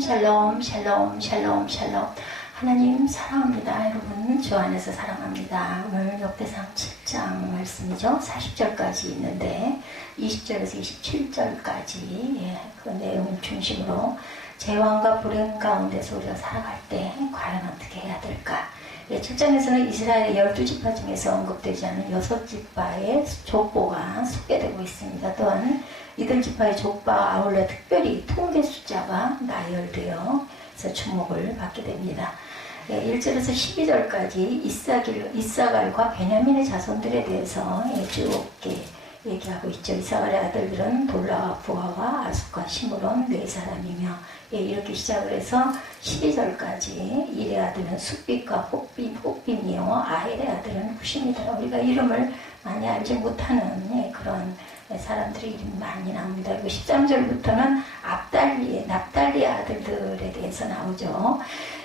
샬롬, 샬롬, 샬롬, 샬롬. 하나님 사랑합니다. 여러분, 주 안에서 사랑합니다. 오늘 역대상 7장 말씀이죠. 40절까지 있는데 20절에서 27절까지 그 내용을 중심으로 재앙과 불행 가운데서 우리가 살아갈 때 과연 어떻게 해야 될까? 7장에서는 이스라엘의 12지파 중에서 언급되지 않은 6지파의 족보가 소개되고 있습니다. 또한 이들 지파의 족보와 아울러 특별히 통계 숫자가 나열되어 주목을 받게 됩니다. 1절에서 12절까지 이사갈과 베냐민의 자손들에 대해서 쭉 얘기하고 있죠. 이사갈의 아들들은 돌라와 부하와 아숫과 시므론 네 사람이며 이렇게 시작을 해서 12절까지 일의 아들은 숫빛과 혹빔이요 아헬의 아들은 후심이더라. 우리가 이름을 많이 알지 못하는 그런 사람들의 이름이 많이 나옵니다. 그리고 13절부터는 납달리의 아들들에 대해서 나오죠.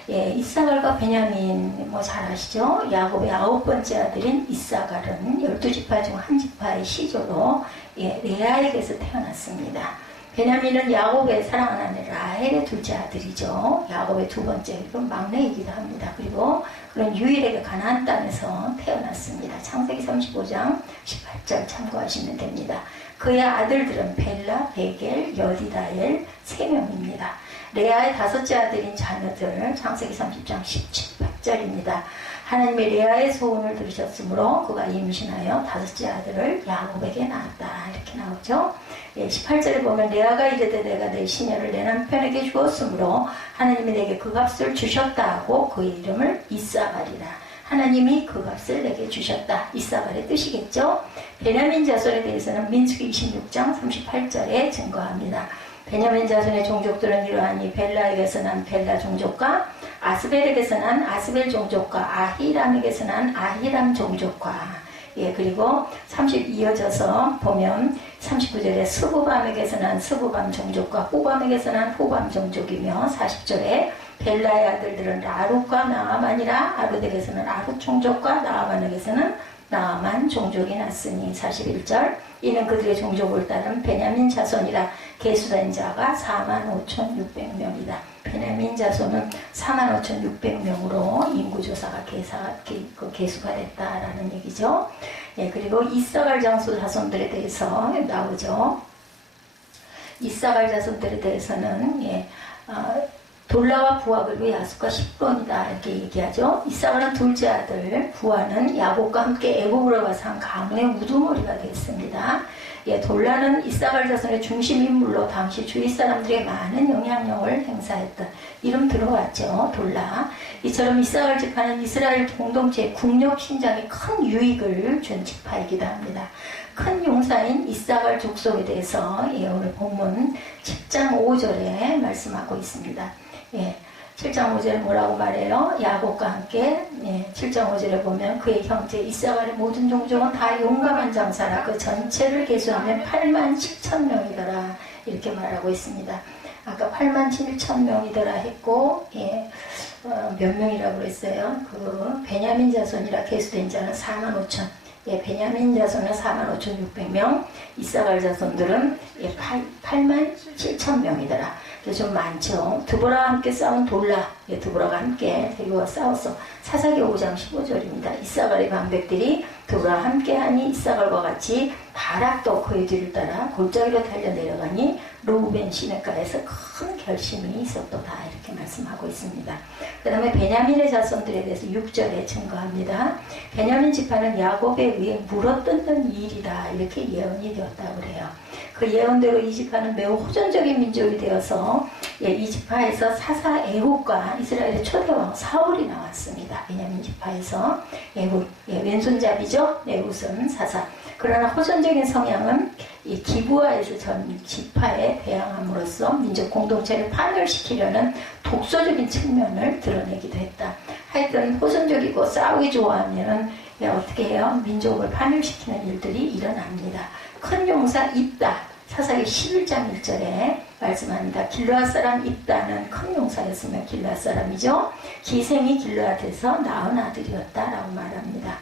이사갈과 베냐민 잘 아시죠? 야곱의 9번째 아들인 이사갈은 12지파 중 한 지파의 시조로 레아에게서 태어났습니다. 베냐민은 야곱의 사랑하는 아내 라헬의 둘째 아들이죠. 야곱의 두 번째, 그리고 막내이기도 합니다. 그리고 그런 유일하게 가나안 땅에서 태어났습니다. 창세기 35장 18절 참고하시면 됩니다. 그의 아들들은 벨라, 베겔, 여디다엘 3명입니다. 레아의 5째 아들인 자녀들 창세기 30장 17절입니다. 하나님의 레아의 소원을 들으셨으므로 그가 임신하여 5째 아들을 야곱에게 낳았다. 이렇게 나오죠. 18절에 보면 레아가 이르되 내가 내 시녀를 내 남편에게 주었으므로 하나님이 내게 그 값을 주셨다 하고 그의 이름을 이사갈이라. 하나님이 그 값을 내게 주셨다. 이사갈의 뜻이겠죠. 베냐민 자손에 대해서는 민수기 26장 38절에 증거합니다. 베냐민 자손의 종족들은 이러하니 벨라에게서 난 벨라 종족과 아스벨에게서 난 아스벨 종족과 아히람에게서 난 아히람 종족과 그리고 이어져서 보면 39절에 스부밤에게서 난 스부밤 종족과 후밤에게서 난 후밤 종족이며 40절에 벨라의 아들들은 라룻과 나아만이라 아룻에게서는 아룻 종족과 나아만에게서는 나아만 종족이 났으니 41절 이는 그들의 종족을 따른 베냐민 자손이라 계수된 자가 45,600명이다. 베냐민 자손은 45,600명으로 인구조사가 계수가 됐다라는 얘기죠. 그리고 이사갈 장수 자손들에 대해서 나오죠. 이사갈 자손들에 대해서는 돌라와 부하 그리고 야숫과 시므론이다 이렇게 얘기하죠. 이사갈은 둘째 아들, 부하는 야곱과 함께 애굽으로 가서 한 가문의 우두머리가 됐습니다. 돌라는 이사갈 자손의 중심 인물로 당시 주위 사람들에게 많은 영향력을 행사했던 이름 들어왔죠. 돌라. 이처럼 이사갈 지파는 이스라엘 공동체의 국력 신장에 큰 유익을 준 지파이기도 합니다. 큰 용사인 이사갈 족속에 대해서 오늘 본문 7장 5절에 말씀하고 있습니다. 7장 5절에 뭐라고 말해요? 야곱과 함께 7장 5절에 보면 그의 형제 이사갈의 모든 종족은 다 용감한 장사라 그 전체를 계수하면 87,000명이더라 이렇게 말하고 있습니다. 아까 87,000명이더라 했고 몇 명이라고 그랬어요? 그 베냐민 자손이라 계수된 자는 45,000. 베냐민 자손은 45,600명, 이사갈 자손들은 87,000명이더라. 좀 많죠. 드보라와 함께 싸운 돌라, 드보라가 함께 데리고 싸웠어. 사사기 5장 15절입니다. 이사갈의 방백들이 드보라와 함께하니 이사갈과 같이 바락도 그의 뒤를 따라 골짜기로 달려 내려가니 루벤 시냇가에서 큰 결심이 있었도다 이렇게 말씀하고 있습니다. 그 다음에 베냐민의 자손들에 대해서 6절에 증거합니다. 베냐민 지파는 야곱에 의해 물어뜯는 일이다 이렇게 예언이 되었다고 그래요. 그 예언대로 이 지파는 매우 호전적인 민족이 되어서 이 지파에서 사사 에훗과 이스라엘의 초대왕 사울이 나왔습니다. 베냐민 지파에서 에훗, 왼손잡이죠. 에훗은 사사. 그러나 호전적인 성향은 이 기브아에서 전 지파에 대항함으로써 민족 공동체를 파멸시키려는 독소적인 측면을 드러내기도 했다. 하여튼 호전적이고 싸우기 좋아하면 어떻게 해요? 민족을 파멸시키는 일들이 일어납니다. 큰 용사 입다 사사기 11장 1절에 말씀합니다. 길르앗 사람 입다는 큰 용사였으면 길르앗 사람이죠. 기생이 길르앗에서 낳은 아들이었다라고 말합니다.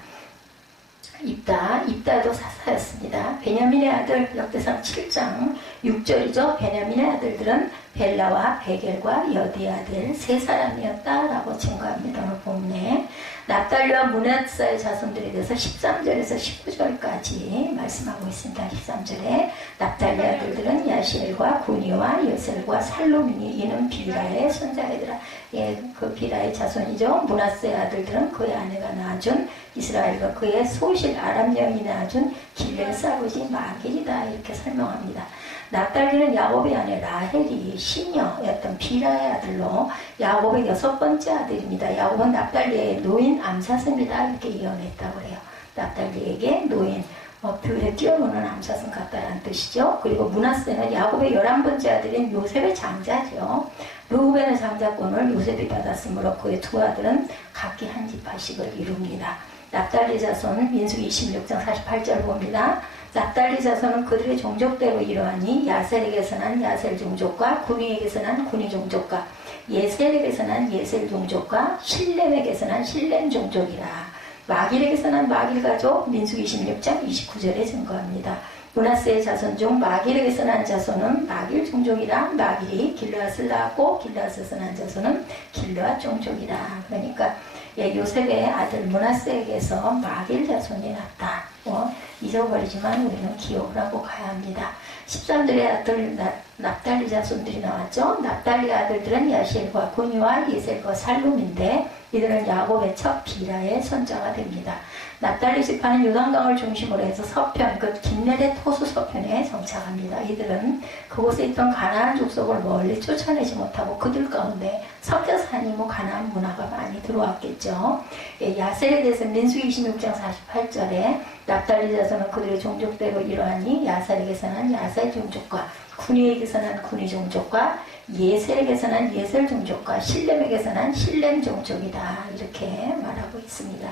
입다도 사사였습니다. 베냐민의 아들 역대상 7장 6절이죠. 베냐민의 아들들은 벨라와 베겔과 여디 아들 세 사람이었다라고 증거합니다. 오늘 본문에 납달리와 므낫세의 자손들에 대해서 13절에서 19절까지 말씀하고 있습니다. 13절에 납달리 아들들은 야시엘과 구니와 여셀과 살로민이 이는 비라의 손자이더라. 예, 그 비라의 자손이죠. 므낫세의 아들들은 그의 아내가 낳아준 이스라엘과 그의 소실 아람 여인이 낳아준 길렛 아버지 마길이다. 이렇게 설명합니다. 납달리는 야곱의 아내 라헬이 시녀였던 비라의 아들로 야곱의 6번째 아들입니다. 야곱은 납달리의 노인 암사슴이다 이렇게 예언했다고 해요. 납달리에게 노인, 뷰에 뛰어노는 암사슴 같다라는 뜻이죠. 그리고 므낫세는 야곱의 11번째 아들인 요셉의 장자죠. 르우벤의 장자권을 요셉이 받았으므로 그의 두 아들은 각기 한 지파씩을 이룹니다. 납달리 자손은 민수기 26장 48절 봅니다. 납달리 자손은 그들의 종족대로 이러하니 야셀에게서 난 야셀 종족과 구니에게서 난 구니 종족과 예셀에게서 난 예셀 종족과 실렘에게서 난 실렘 종족이라. 마길에게서 난 마길 가족 민수기 26장 29절에 증거합니다. 므낫세의 자손 중 마길에게서 난 자손은 마길 종족이라. 마길이 길르앗을 낳았고 길르앗에서 난 자손은 길르앗 종족이라. 그러니까 요셉의 아들 므낫세에게서 마길 자손이 났다. 잊어버리지만 우리는 기억을 하고 가야 합니다. 13절의 아들 납달리 자손들이 나왔죠. 납달리 아들들은 야시엘과 구니와 예셀과 살룸인데 이들은 야곱의 첫 비라의 손자가 됩니다. 납달리 지파는 요단강을 중심으로 해서 서편, 그 긴네렛 호수 서편에 정착합니다. 이들은 그곳에 있던 가나안 족속을 멀리 쫓아내지 못하고 그들 가운데 섞여 사니고 가나안 문화가 많이 들어왔겠죠. 야셀에 대해서 민수기 26장 48절에 납달리 자손은 그들의 종족대로 이러하니 야셀에게서 난 야셀 종족과 구니에게서 난 구니 종족과 예셀에게서 난 예셀 종족과 실렘에게서 난 실렘 종족이다. 이렇게 말하고 있습니다.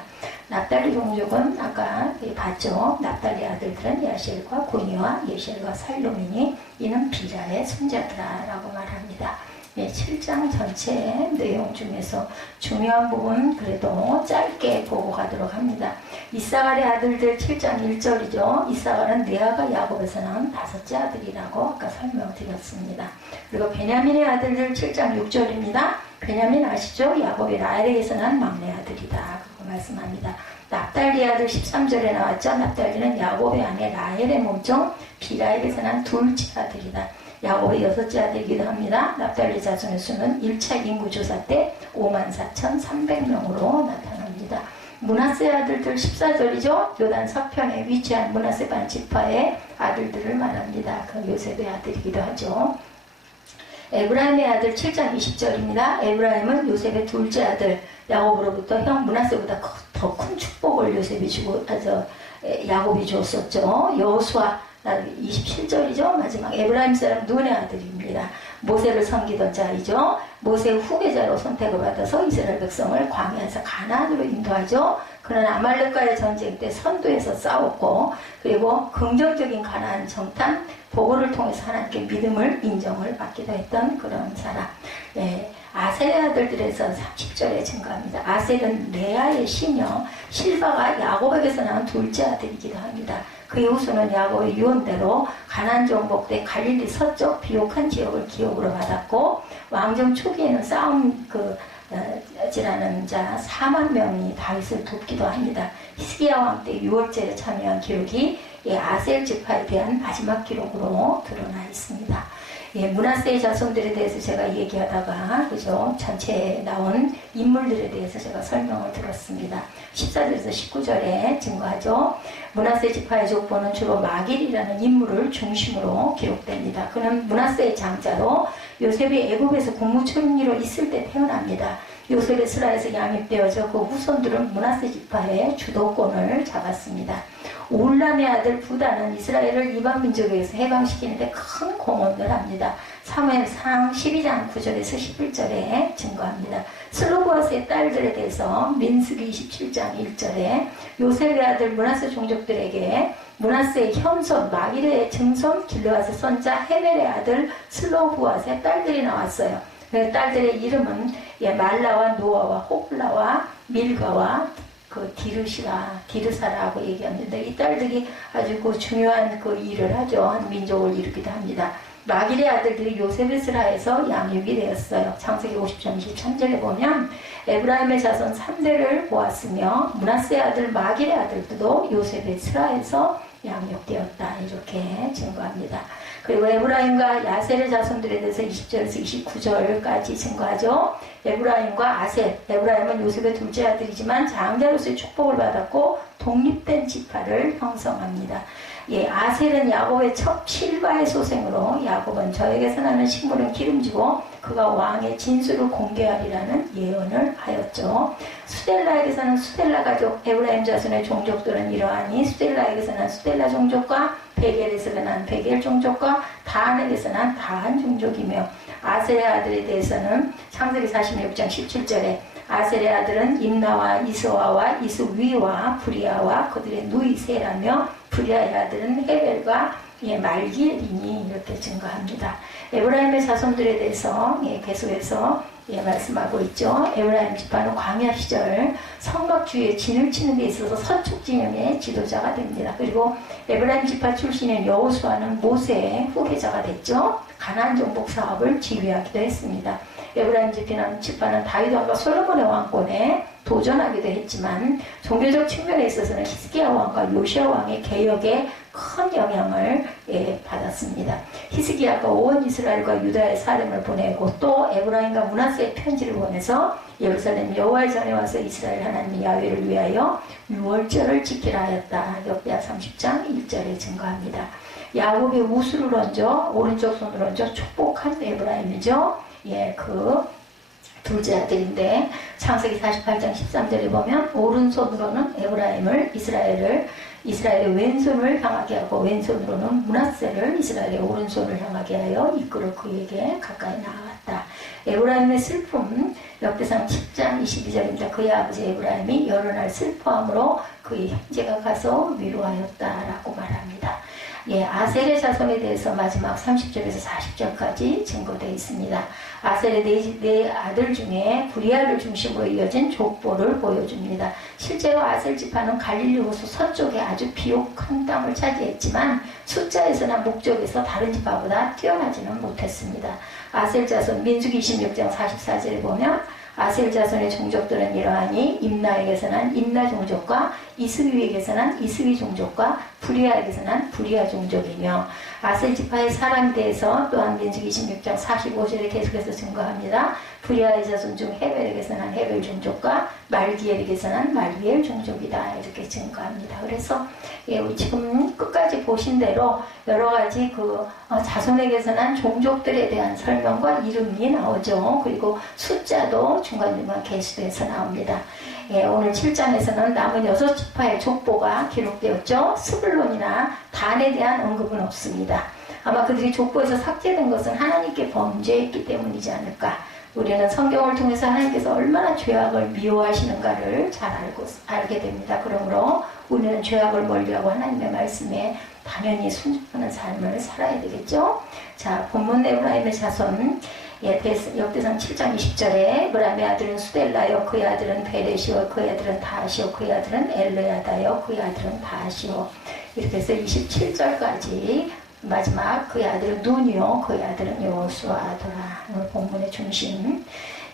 납달리 종족은 아까 봤죠. 납달리 아들들은 야시엘과 구니와 예셀과 살로민이 이는 비라의 손자들아라고 말합니다. 7장 전체 내용 중에서 중요한 부분 그래도 짧게 보고 가도록 합니다. 이사갈의 아들들 7장 1절이죠. 이사갈은 레아가 야곱에서 낳은 5째 아들이라고 아까 설명드렸습니다. 그리고 베냐민의 아들들 7장 6절입니다. 베냐민 아시죠? 야곱이 라헬에게서 난 막내 아들이다. 그거 말씀합니다. 납달리 아들 13절에 나왔죠. 납달리는 야곱의 아내 라헬의 몸종 비라에게서 난 둘째 아들이다. 야곱의 6째 아들이기도 합니다. 납달리 자손의 수는 1차 인구조사 때 54,300명으로 나타납니다. 므낫세 아들들 14절이죠. 요단 서편에 위치한 므낫세 반 지파의 아들들을 말합니다. 그 요셉의 아들이기도 하죠. 에브라임의 아들 7장 20절입니다. 에브라임은 요셉의 둘째 아들 야곱으로부터 형 므낫세보다 더 큰 축복을 요셉이 주고 야곱이 줬었죠. 여호수아 27절이죠. 마지막 에브라임 사람 눈의 아들입니다. 모세를 섬기던 자이죠. 모세의 후계자로 선택을 받아서 이스라엘 백성을 광야에서 가나안으로 인도하죠. 그는 아말렉과의 전쟁 때 선두에서 싸웠고 그리고 긍정적인 가나안 정탐 보고를 통해서 하나님께 믿음을 인정을 받기도 했던 그런 사람. 아셀의 아들들에서 30절에 증거합니다. 아셀은 레아의 시녀 실바가 야곱에게서 낳은 둘째 아들이기도 합니다. 그의 후손은 야곱의 유언대로 가나안 정복 때 갈릴리 서쪽 비옥한 지역을 기업으로 받았고 왕정 초기에는 싸움지라는 자 4만 명이 다윗을 돕기도 합니다. 히스기야 왕 때 6월절에 참여한 기록이 아셀 지파에 대한 마지막 기록으로 드러나 있습니다. 므낫세의 자손들에 대해서 제가 얘기하다가 그죠? 전체에 나온 인물들에 대해서 제가 설명을 들었습니다. 14절에서 19절에 증거하죠. 므낫세 지파의 족보는 주로 마길이라는 인물을 중심으로 기록됩니다. 그는 므낫세의 장자로 요셉이 애굽에서 국무총리로 있을 때 태어납니다. 요셉의 스라에서 양입되어져 그 후손들은 므낫세 지파의 주도권을 잡았습니다. 올람의 아들 부다는 이스라엘을 이방 민족에서 해방시키는데 큰 공헌을 합니다. 사무엘상 12장 9절에서 11절에 증거합니다. 슬로보아스의 딸들에 대해서 민수기 27장 1절에 요셉의 아들 므낫세 종족들에게 므낫세의 현손 마길의 증손 길르앗의 손자 헤벨의 아들 슬로보아스의 딸들이 나왔어요. 그 딸들의 이름은 말라와 노아와 호플라와 밀가와 디르사라고 얘기합니다. 이 딸들이 아주 중요한 일을 하죠. 한 민족을 이루기도 합니다. 마길의 아들들이 요세벳스라에서 양육이 되었어요. 창세기 50장 23절에 보면 에브라임의 자손 3대를 보았으며 므낫세의 아들 마길의 아들도 요세벳스라에서 양육되었다. 이렇게 증거합니다. 그리고 에브라임과 야셀의 자손들에 대해서 20절에서 29절까지 증거하죠. 에브라임과 아셀, 에브라임은 요셉의 둘째 아들이지만 장자로서의 축복을 받았고 독립된 지파를 형성합니다. 예, 아셀은 야곱의 첫 실바의 소생으로 야곱은 저에게서 나는 식물은 기름지고 그가 왕의 진수를 공개하리라는 예언을 하였죠. 수델라에게서는 수델라 가족, 에브라임 자손의 종족들은 이러하니 수델라에게서 난 수델라 종족과 베겔에서 난 베겔 종족과 다한에게서 난 다한 종족이며 아셀의 아들에 대해서는 창세기 46장 17절에 아셀의 아들은 임나와 이스와와 이스위와 브리아와 그들의 누이 세라며 브리아의 아들은 헤벨과 말기엘이니 이렇게 증거합니다. 에브라임의 자손들에 대해서 계속해서 말씀하고 있죠. 에브라임 지파는 광야 시절 성막주의에 진을 치는 데 있어서 서축 진영의 지도자가 됩니다. 그리고 에브라임 지파 출신인 여호수아는 모세의 후계자가 됐죠. 가나안 정복 사업을 지휘하기도 했습니다. 에브라임 지파는 다윗 왕과 솔로몬의 왕권에 도전하기도 했지만 종교적 측면에 있어서는 히스기야 왕과 요시야 왕의 개혁에 큰 영향을 받았습니다. 히스기야가 온 이스라엘과 유다의 사람을 보내고 또 에브라임과 므낫세의 편지를 보내서 예루살렘 여호와의 전에 와서 이스라엘 하나님 야훼를 위하여 유월절을 지키라 하였다. 역대하 30장 1절에 증거합니다. 야곱의 우수를 얹어 오른쪽 손을 얹어 축복한 에브라임이죠. 그 둘째 아들인데 창세기 48장 13절에 보면 오른손으로는 에브라임을 이스라엘의 왼손을 향하게 하고 왼손으로는 므낫세를 이스라엘의 오른손을 향하게 하여 이끌어 그에게 가까이 나아갔다. 에브라임의 슬픔 역대상 10장 22절입니다. 그의 아버지 에브라임이 여러 날 슬퍼함으로 그의 형제가 가서 위로하였다라고 말합니다. 아셀의 자손에 대해서 마지막 30절에서 40절까지 증거되어 있습니다. 아셀의 네 아들 중에 브리아를 중심으로 이어진 족보를 보여줍니다. 실제로 아셀 지파는 갈릴리 호수 서쪽에 아주 비옥한 땅을 차지했지만 숫자에서나 목적에서 다른 지파보다 뛰어나지는 못했습니다. 아셀 자손 민수기 26장 44절에 보면 아셀 자손의 종족들은 이러하니 임나에게서 난 임나 종족과 이스위에게서 난 이스위 종족과 브리아에게서 난 브리아 종족이며 아셀 지파의 사람에 대해서 또한 민수기 26장 45절에 계속해서 증거합니다. 브리아의 자손 중 헤벨에게서 난 헤벨 종족과 말기엘에게서 난 말기엘 종족이다 이렇게 증거합니다. 그래서 우리 지금 끝까지 보신 대로 여러 가지 자손에게서 난 종족들에 대한 설명과 이름이 나오죠. 그리고 숫자도 중간중간 계수돼서 나옵니다. 오늘 7장에서는 남은 6지파의 족보가 기록되었죠. 스불론이나 단에 대한 언급은 없습니다. 아마 그들이 족보에서 삭제된 것은 하나님께 범죄했기 때문이지 않을까. 우리는 성경을 통해서 하나님께서 얼마나 죄악을 미워하시는가를 잘 알게 됩니다. 그러므로 우리는 죄악을 멀리하고 하나님의 말씀에 당연히 순종하는 삶을 살아야 되겠죠. 자, 본문 에브라임의 자손 역대상 7장 20절에 에브라임의 아들은 수델라요 그의 아들은 베레시오 그의 아들은 다시오 그의 아들은 엘레아다요 그의 아들은 바시오 이렇게 해서 27절까지 마지막 그의 아들은 눈이요 그의 아들은 여호수아더라. 오늘 본문의 중심.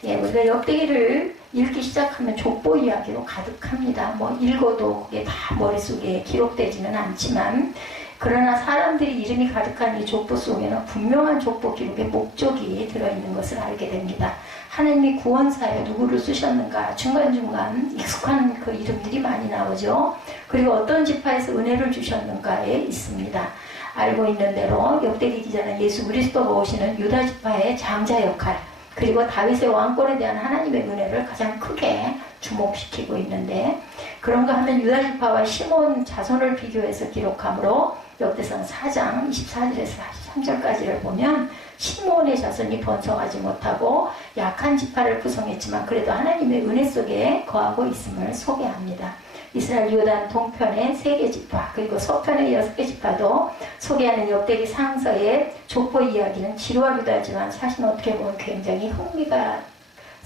우리가 역대기를 읽기 시작하면 족보 이야기로 가득합니다. 읽어도 그게 다 머릿속에 기록되지는 않지만 그러나 사람들이 이름이 가득한 이 족보 속에는 분명한 족보 기록의 목적이 들어있는 것을 알게 됩니다. 하나님이 구원사에 누구를 쓰셨는가 중간중간 익숙한 그 이름들이 많이 나오죠. 그리고 어떤 지파에서 은혜를 주셨는가에 있습니다. 알고 있는 대로 역대기 기자는 예수 그리스도가 오시는 유다 지파의 장자 역할 그리고 다윗의 왕권에 대한 하나님의 은혜를 가장 크게 주목시키고 있는데 그런가 하면 유다 지파와 시몬 자손을 비교해서 기록하므로 역대상 4장 24절에서 43절까지를 보면 시몬의 자손이 번성하지 못하고 약한 지파를 구성했지만 그래도 하나님의 은혜 속에 거하고 있음을 소개합니다. 이스라엘 요단 동편의 3개 지파 그리고 서편의 6개 지파도 소개하는 역대기 상서의 족보 이야기는 지루하기도 하지만 사실은 어떻게 보면 굉장히 흥미가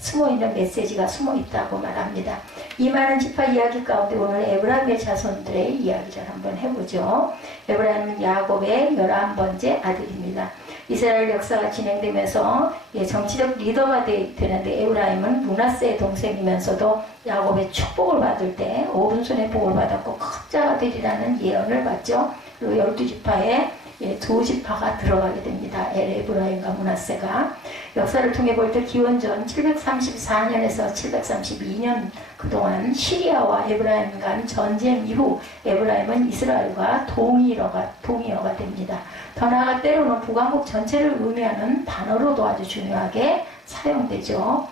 숨어있는 메시지가 숨어있다고 말합니다. 이 많은 지파 이야기 가운데 오늘 에브라임의 자손들의 이야기를 한번 해보죠. 에브라임은 야곱의 11번째 아들입니다. 이스라엘 역사가 진행되면서 정치적 리더가 되는데 에브라임은 므낫세의 동생이면서도 야곱의 축복을 받을 때 오른손에 복을 받았고 큰 자가 되리라는 예언을 받죠. 그리고 12지파에 두 지파가 들어가게 됩니다. 에브라임과 므낫세가. 역사를 통해 볼 때 기원전 734년에서 732년 그동안 시리아와 에브라임 간 전쟁 이후 에브라임은 이스라엘과 동의어가 됩니다. 더 나아가 때로는 북왕국 전체를 의미하는 단어로도 아주 중요하게 사용되죠.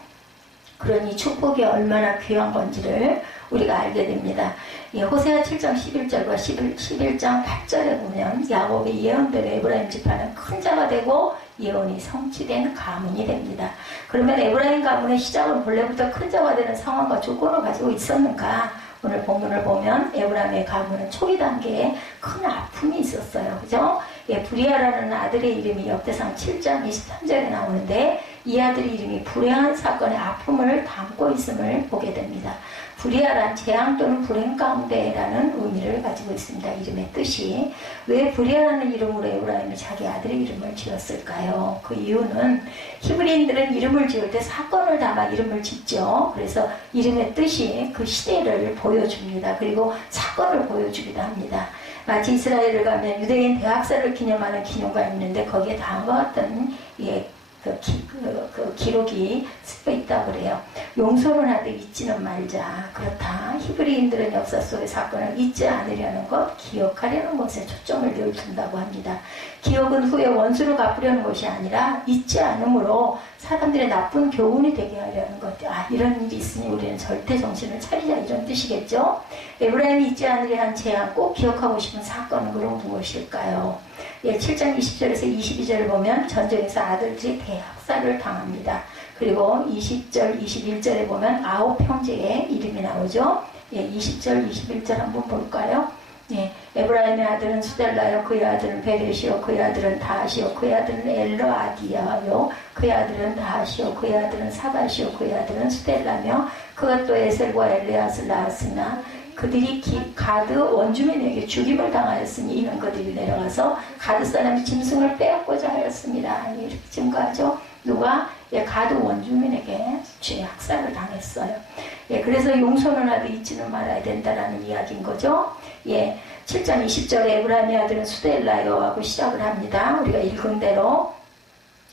그러니 축복이 얼마나 귀한 건지를 우리가 알게 됩니다. 호세아 7장 11절과 11장 8절에 보면 야곱의 예언대로 에브라임 지파는 큰 자가 되고 예언이 성취된 가문이 됩니다. 그러면 에브라임 가문의 시작은 본래부터 큰 자가 되는 상황과 조건을 가지고 있었는가? 오늘 본문을 보면 에브라임의 가문은 초기 단계에 큰 아픔이 있었어요. 그죠? 브리아라는 아들의 이름이 역대상 7장 23절에 나오는데 이 아들의 이름이 불행한 사건의 아픔을 담고 있음을 보게 됩니다. 브리아란 재앙 또는 불행 가운데라는 의미를 가지고 있습니다. 이름의 뜻이. 왜 브리아라는 이름으로 에브라임이 자기 아들의 이름을 지었을까요? 그 이유는 히브리인들은 이름을 지을 때 사건을 담아 이름을 짓죠. 그래서 이름의 뜻이 그 시대를 보여줍니다. 그리고 사건을 보여주기도 합니다. 마치 이스라엘을 가면 유대인 대학살을 기념하는 기념관이 있는데 거기에 다음과 같은 그 기록이 쓰여 있다고 그래요. 용서는 하되 잊지는 말자. 그렇다. 히브리인들은 역사 속의 사건을 잊지 않으려는 것, 기억하려는 것에 초점을 늘 둔다고 합니다. 기억은 후에 원수를 갚으려는 것이 아니라 잊지 않음으로 사람들의 나쁜 교훈이 되게 하려는 것. 이런 일이 있으니 우리는 절대 정신을 차리자, 이런 뜻이겠죠. 에브라임이 잊지 않으려 한 재앙, 꼭 기억하고 싶은 사건은 그럼 무엇일까요? 7장 20절에서 22절을 보면 전쟁에서 아들들이 대학살을 당합니다. 그리고 20절, 21절에 보면 9 형제의 이름이 나오죠. 20절, 21절 한번 볼까요? 에브라임의 아들은 수델라요, 그의 아들은 베레시요, 그의 아들은 다시요, 그의 아들은 엘러아디야요, 그의 아들은 다시요, 그의 아들은 사바시요, 그의 아들은 수델라며 그가 또 에셀과 엘레아스를 낳았으나 그들이 가드 원주민에게 죽임을 당하였으니 이는 그들이 내려가서 가드 사람이 짐승을 빼앗고자 하였습니다. 이렇게 증거하죠. 누가? 가드 원주민에게 학살을 당했어요. 그래서 용서는 하되 잊지는 말아야 된다라는 이야기인 거죠. 7장 20절에 에브라임의 아들은 수델라요 하고 시작을 합니다. 우리가 읽은 대로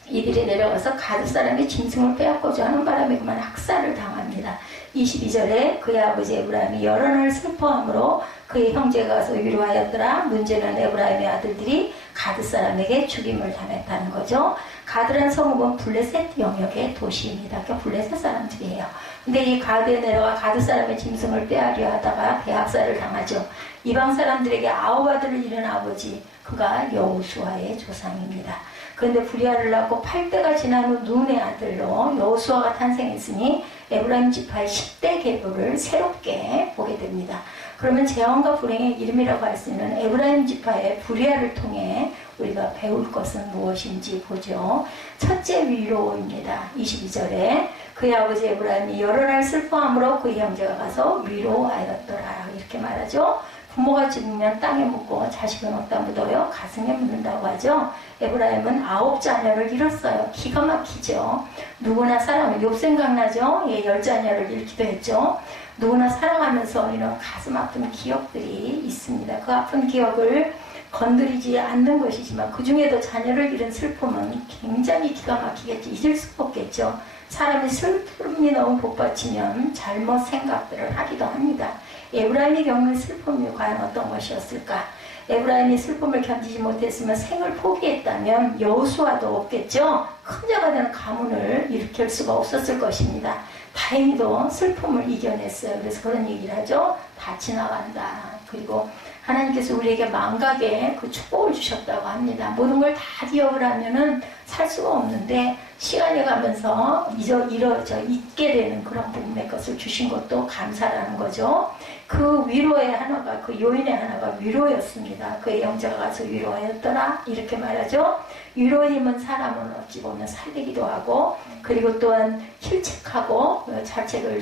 이들이 내려가서 가드 사람이 짐승을 빼앗고자 하는 바람에 그만 학살을 당합니다. 22절에 그의 아버지 에브라임이 여러 날 슬퍼함으로 그의 형제가 가서 위로하였더라. 문제는 에브라임의 아들들이 가드 사람에게 죽임을 당했다는 거죠. 가드란 성읍은 블레셋 영역의 도시입니다. 그러니까 블레셋 사람들이에요. 근데 이 가드에 내려가 가드 사람의 짐승을 빼앗려 하다가 대학살을 당하죠. 이방 사람들에게 9 아들을 잃은 아버지, 그가 여호수아의 조상입니다. 그런데 브리아를 낳고 8대가 지난 후 눈의 아들로 여호수아가 탄생했으니 에브라임 지파의 10대 계보를 새롭게 보게 됩니다. 그러면 재앙과 불행의 이름이라고 할 수 있는 에브라임 지파의 브리아를 통해 우리가 배울 것은 무엇인지 보죠. 첫째 위로입니다. 22절에 그의 아버지 에브라임이 여러 날 슬퍼함으로 그의 형제가 가서 위로하였더라. 이렇게 말하죠. 부모가 죽으면 땅에 묻고 자식은 어디다 묻어요? 가슴에 묻는다고 하죠. 에브라임은 9 자녀를 잃었어요. 기가 막히죠. 누구나 욕 생각나죠? 10 자녀를 잃기도 했죠. 누구나 살아가면서 이런 가슴 아픈 기억들이 있습니다. 그 아픈 기억을 건드리지 않는 것이지만 그 중에도 자녀를 잃은 슬픔은 굉장히 기가 막히겠죠. 잊을 수가 없겠죠. 사람이 슬픔이 너무 복받치면 잘못 생각들을 하기도 합니다. 에브라임이 겪는 슬픔이 과연 어떤 것이었을까? 에브라임이 슬픔을 견디지 못했으면 생을 포기했다면 여호수아도 없겠죠. 큰 자가 되는 가문을 일으킬 수가 없었을 것입니다. 다행히도 슬픔을 이겨냈어요. 그래서 그런 얘기를 하죠. 다 지나간다. 그리고 하나님께서 우리에게 망각의 그 축복을 주셨다고 합니다. 모든 걸 다 기억을 하면은 살 수가 없는데 시간이 가면서 잊게 되는 그런 부분의 것을 주신 것도 감사라는 거죠. 그 위로의 하나가, 그 요인의 하나가 위로였습니다. 그의 형제가 가서 위로하였더라. 이렇게 말하죠. 위로의 힘은 사람을 어찌 보면 살리기도 하고, 그리고 또한 힐책하고, 자책을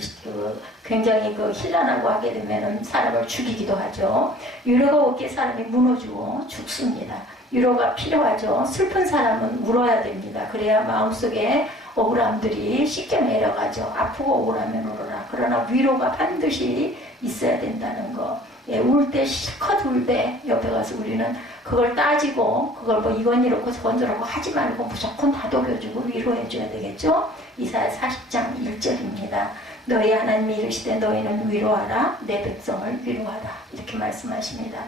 굉장히 힐난하고 하게 되면 사람을 죽이기도 하죠. 위로가 없기에 사람이 무너지고 죽습니다. 위로가 필요하죠. 슬픈 사람은 울어야 됩니다. 그래야 마음속에 억울함들이 씻겨 내려가죠. 아프고 억울하면 울어라. 그러나 위로가 반드시 있어야 된다는 거. 예, 울 때 실컷 울 때 옆에 가서 우리는 그걸 따지고 그걸 뭐 이건 이렇고 저건 저렇고 하지 말고 무조건 다독여주고 위로해줘야 되겠죠. 이사야 40장 1절입니다. 너희 하나님이 이르시되 너희는 위로하라 내 백성을 위로하라 이렇게 말씀하십니다.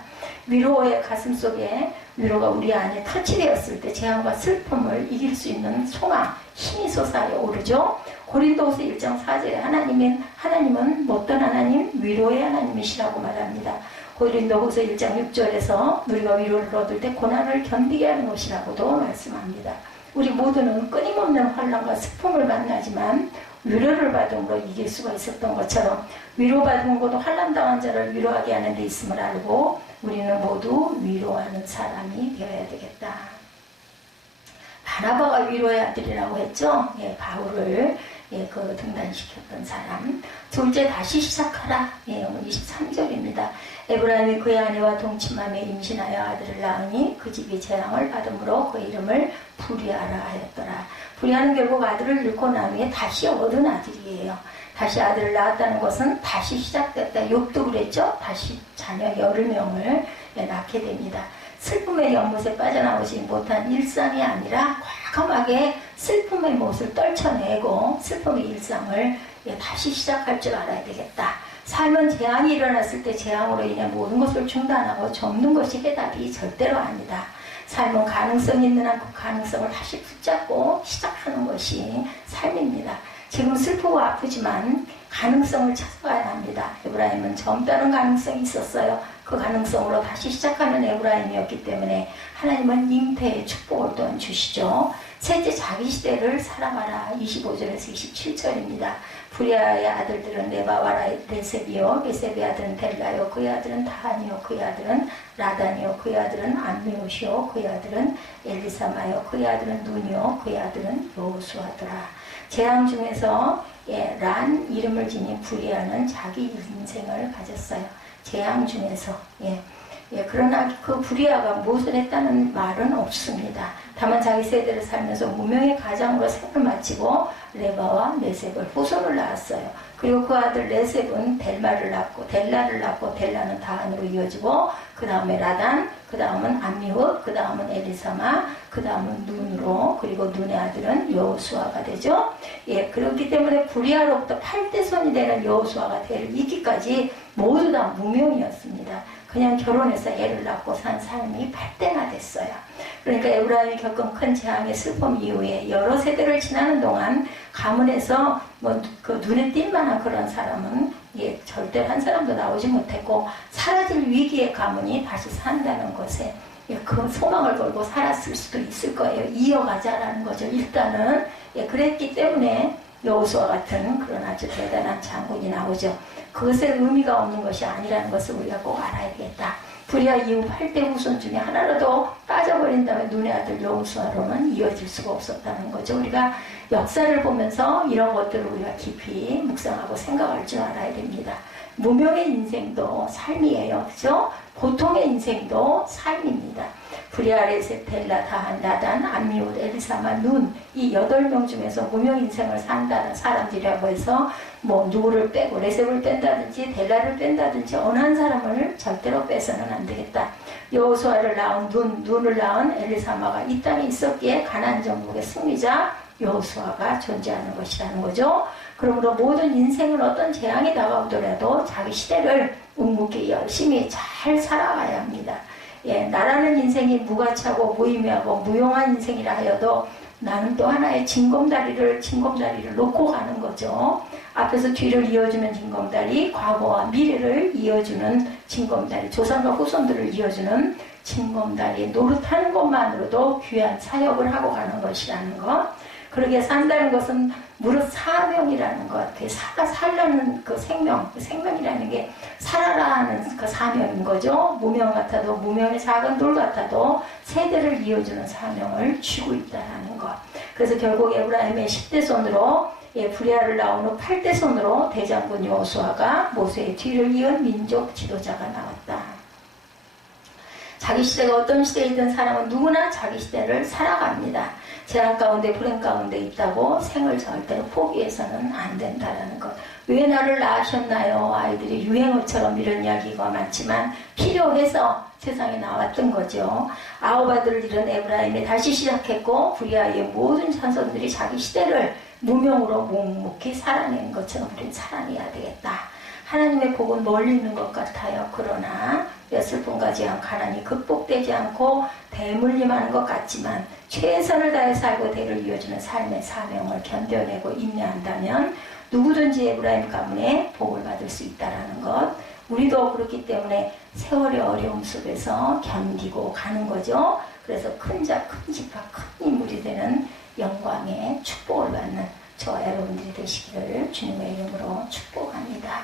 위로의 가슴속에 위로가 우리 안에 터치되었을 때 재앙과 슬픔을 이길 수 있는 소망, 힘이 솟아여 오르죠. 고린도후서 1장 4절에 하나님은 어떤 하나님? 위로의 하나님이시라고 말합니다. 고린도후서 1장 6절에서 우리가 위로를 얻을 때 고난을 견디게 하는 것이라고도 말씀합니다. 우리 모두는 끊임없는 환난과 슬픔을 만나지만 위로를 받음으로 이길 수가 있었던 것처럼 위로받은 것도 환난당한 자를 위로하게 하는 데 있음을 알고 우리는 모두 위로하는 사람이 되어야 되겠다. 바나바가 위로의 아들이라고 했죠. 예, 바울을 등단시켰던 사람. 둘째 다시 시작하라. 오늘 23절입니다. 에브라임이 그의 아내와 동침함에 임신하여 아들을 낳으니 그 집이 재앙을 받음으로 그 이름을 부리아라 하였더라. 부리아는 결국 아들을 잃고 난 후에 다시 얻은 아들이에요. 다시 아들을 낳았다는 것은 다시 시작됐다. 욥도 그랬죠. 다시 자녀 10명을 낳게 됩니다. 슬픔의 연못에 빠져나오지 못한 일상이 아니라 과감하게 슬픔의 못을 떨쳐내고 슬픔의 일상을 다시 시작할 줄 알아야 되겠다. 삶은 재앙이 일어났을 때 재앙으로 인해 모든 것을 중단하고 접는 것이 해답이 절대로 아니다. 삶은 가능성이 있는 한 그 가능성을 다시 붙잡고 시작하는 것이 삶입니다. 지금 슬프고 아프지만 가능성을 찾아가야 합니다. 에브라임은 젊다는 가능성이 있었어요. 그 가능성으로 다시 시작하는 에브라임이었기 때문에 하나님은 잉태의 축복을 또한 주시죠. 셋째, 자기 시대를 살아가라. 25절에서 27절입니다. 부리아의 아들들은 네바와 레셉이요, 레셉의 아들은 델라요, 그의 아들은 다한이요, 그의 아들은 라단이요, 그의 아들은 암미옷이요, 그의 아들은 엘리사마요, 그의 아들은 눈이요, 그의 아들은 여호수아더라. 재앙 중에서 란 이름을 지닌 부리아는 자기 인생을 가졌어요. 재앙 중에서. 그러나 그 부리아가 무엇을 했다는 말은 없습니다. 다만 자기 세대를 살면서 무명의 가장으로 생을 마치고 레바와 레셉을 후손을 낳았어요. 그리고 그 아들 레셉은 델마를 낳고 델라를 낳고 델라는 다한으로 이어지고 그 다음에 라단, 그 다음은 암미훗, 그 다음은 엘리사마, 그 다음은 눈으로, 그리고 눈의 아들은 여호수아가 되죠. 그렇기 때문에 부리아로부터 8대 손이 되는 여호수아가 되기까지 모두 다 무명이었습니다. 그냥 결혼해서 애를 낳고 산 삶이 8대나 됐어요. 그러니까 에브라임이 겪은 큰 재앙의 슬픔 이후에 여러 세대를 지나는 동안 가문에서 그 눈에 띌 만한 그런 사람은 절대로 한 사람도 나오지 못했고 사라질 위기의 가문이 다시 산다는 것에 그 소망을 걸고 살았을 수도 있을 거예요. 이어가자라는 거죠. 일단은 그랬기 때문에 여호수아 같은 그런 아주 대단한 장군이 나오죠. 그것의 의미가 없는 것이 아니라는 것을 우리가 꼭 알아야 되겠다. 부리아 이후 8대 후손 중에 하나라도 빠져버린다면 눈의 아들 여호수아로는 이어질 수가 없었다는 거죠. 우리가 역사를 보면서 이런 것들을 우리가 깊이 묵상하고 생각할 줄 알아야 됩니다. 무명의 인생도 삶이에요. 그죠? 보통의 인생도 삶입니다. 부리아, 레셉, 델라, 다한, 라단, 암미옷, 엘리사마, 눈, 이 8명 중에서 무명 인생을 산다는 사람들이라고 해서 누구를 빼고 레셉을 뺀다든지 델라를 뺀다든지 어느 한 사람을 절대로 빼서는 안 되겠다. 여호수아를 낳은 눈을 낳은 엘리사마가 이 땅에 있었기에 가나안 정복의 승리자 여호수아가 존재하는 것이라는 거죠. 그러므로 모든 인생은 어떤 재앙이 다가오더라도 자기 시대를 묵묵히 열심히 잘 살아가야 합니다. 나라는 인생이 무가치하고 무의미하고 무용한 인생이라 하여도 나는 또 하나의 징검다리를 놓고 가는 거죠. 앞에서 뒤를 이어주는 징검다리, 과거와 미래를 이어주는 징검다리, 조상과 후손들을 이어주는 징검다리 노릇하는 것만으로도 귀한 사역을 하고 가는 것이라는 것. 그러게 산다는 것은 무릇 사명이라는 것. 살라는 그 생명이라는 게 살아라 하는 그 사명인 거죠. 무명 같아도, 무명의 작은 돌 같아도 세대를 이어주는 사명을 쥐고 있다는 것. 그래서 결국 에브라임의 10대 손으로 부리아를 낳은 후 8대 손으로 대장군 여호수아가 모세의 뒤를 이은 민족 지도자가 나왔다. 자기 시대가 어떤 시대이든 사람은 누구나 자기 시대를 살아갑니다. 재난 가운데 불행 가운데 있다고 생을 절대로 포기해서는 안 된다라는 것. 왜 나를 낳으셨나요? 아이들이 유행어처럼 이런 이야기가 많지만 필요해서 세상에 나왔던 거죠. 아홉 아들을 잃은 에브라임이 다시 시작했고 구리아의 모든 자손들이 자기 시대를 무명으로 묵묵히 살아낸 것처럼 우리는 살아내야 되겠다. 하나님의 복은 멀리 있는 것 같아요. 그러나 몇 슬픔까지 가난이 극복되지 않고 대물림하는 것 같지만 최선을 다해 살고 대를 이어주는 삶의 사명을 견뎌내고 인내한다면 누구든지 에브라임 가문에 복을 받을 수 있다는 것. 우리도 그렇기 때문에 세월의 어려움 속에서 견디고 가는 거죠. 그래서 큰 집화, 큰 인물이 되는 영광의 축복을 받는 저와 여러분들이 되시기를 주님의 이름으로 축복합니다.